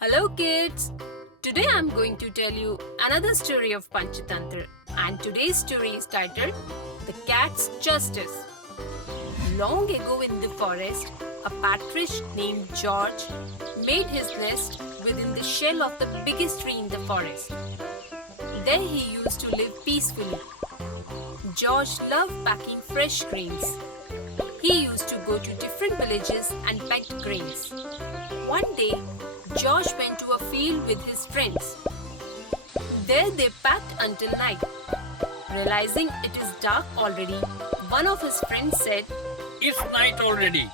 Hello kids! Today I'm going to tell you another story of Panchatantra, and today's story is titled The Cat's Justice. Long ago in the forest, a partridge named George made his nest within the shell of the biggest tree in the forest. There he used to live peacefully. George loved packing fresh grains. He used to go to different villages and packed grains. One day, George went to a field with his friends. There they packed until night. Realizing it is dark already, one of his friends said, "It's night already.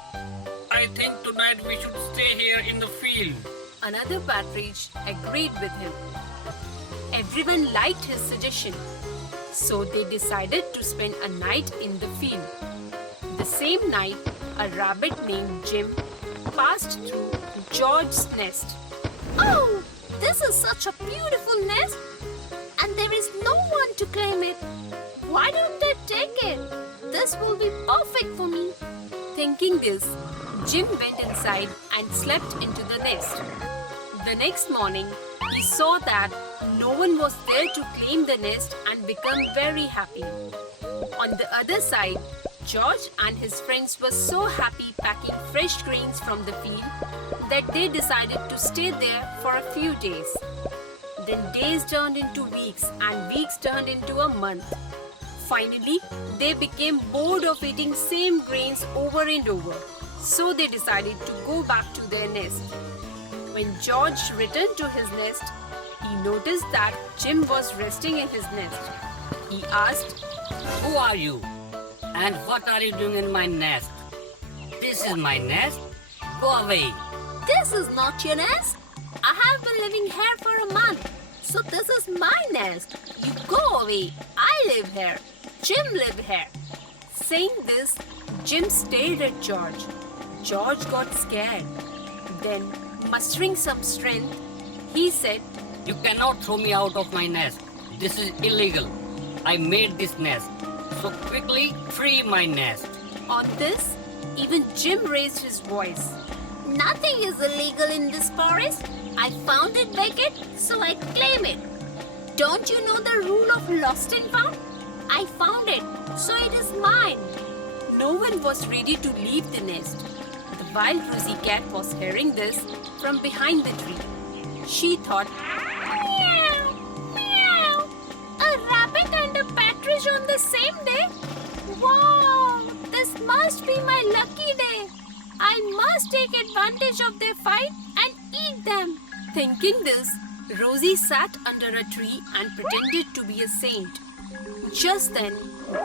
I think tonight we should stay here in the field." Another partridge agreed with him. Everyone liked his suggestion, so they decided to spend a night in the field. The same night, a rabbit named Jim passed through George's nest. "Oh, this is such a beautiful nest, and there is no one to claim it. Why don't I take it? This will be perfect for me." Thinking this, Jim went inside and slept into the nest. The next morning, he saw that no one was there to claim the nest and became very happy. On the other side, George and his friends were so happy packing fresh grains from the field that they decided to stay there for a few days. Then days turned into weeks and weeks turned into a month. Finally, they became bored of eating same grains over and over, so they decided to go back to their nest. When George returned to his nest, he noticed that Jim was resting in his nest. He asked, Who are you? And what are you doing in my nest? This is my nest. Go away. This is not your nest. I have been living here for a month, so this is my nest. You go away. I live here. Jim live here. Saying this, Jim stared at George. George got scared. Then, mustering some strength, he said, You cannot throw me out of my nest. This is illegal. I made this nest. So quickly free my nest. On this, even Jim raised his voice. Nothing is illegal in this forest. I found it vacant, so I claim it. Don't you know the rule of lost and found? I found it, so it is mine. No one was ready to leave the nest. The wild Rosie cat was hearing this from behind the tree. She thought, Meow, meow. A rabbit and a partridge on the same day? Wow, this must be my lucky day. I must take advantage of their fight and eat them. Thinking this, Rosie sat under a tree and pretended to be a saint. Just then,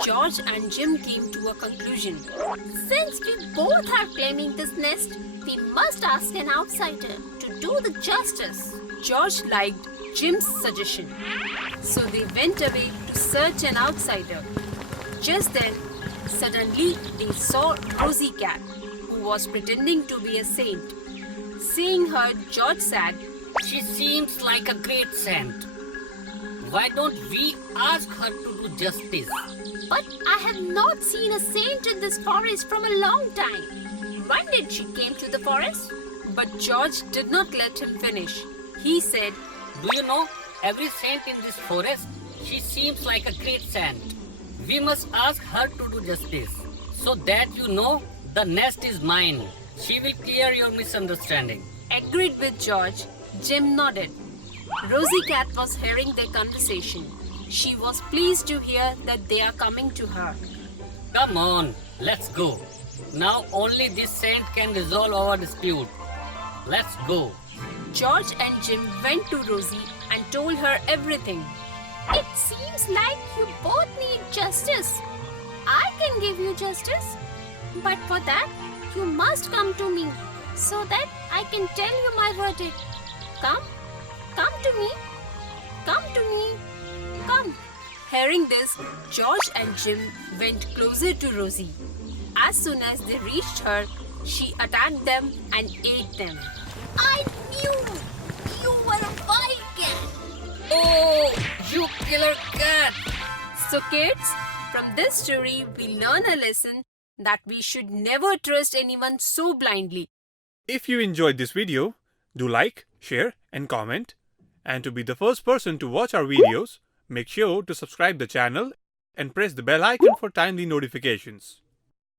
George and Jim came to a conclusion. Since we both are claiming this nest, we must ask an outsider to do the justice. George liked Jim's suggestion, so they went away to search an outsider. Just then, suddenly they saw Rosie Cat, who was pretending to be a saint. Seeing her, George said, She seems like a great saint. Why don't we ask her to do justice? But I have not seen a saint in this forest from a long time. When did she came to the forest? But George did not let him finish. He said, Do you know, every saint in this forest, she seems like a great saint. We must ask her to do justice, so that you know the nest is mine. She will clear your misunderstanding. Agreed with George. Jim nodded. Rosie Cat was hearing their conversation. She was pleased to hear that they are coming to her. Come on, let's go. Now only this saint can resolve our dispute. Let's go. George and Jim went to Rosie and told her everything. It seems like you both need justice. I can give you justice, but for that, you must come to me so that I can tell you my verdict. Come to me, come to me, come. Hearing this, George and Jim went closer to Rosie. As soon as they reached her, she attacked them and ate them. I knew you were a wild cat. Oh, you killer cat! So kids, from this story we learn a lesson that we should never trust anyone so blindly. If you enjoyed this video, do like, share and comment. And to be the first person to watch our videos, make sure to subscribe the channel and press the bell icon for timely notifications.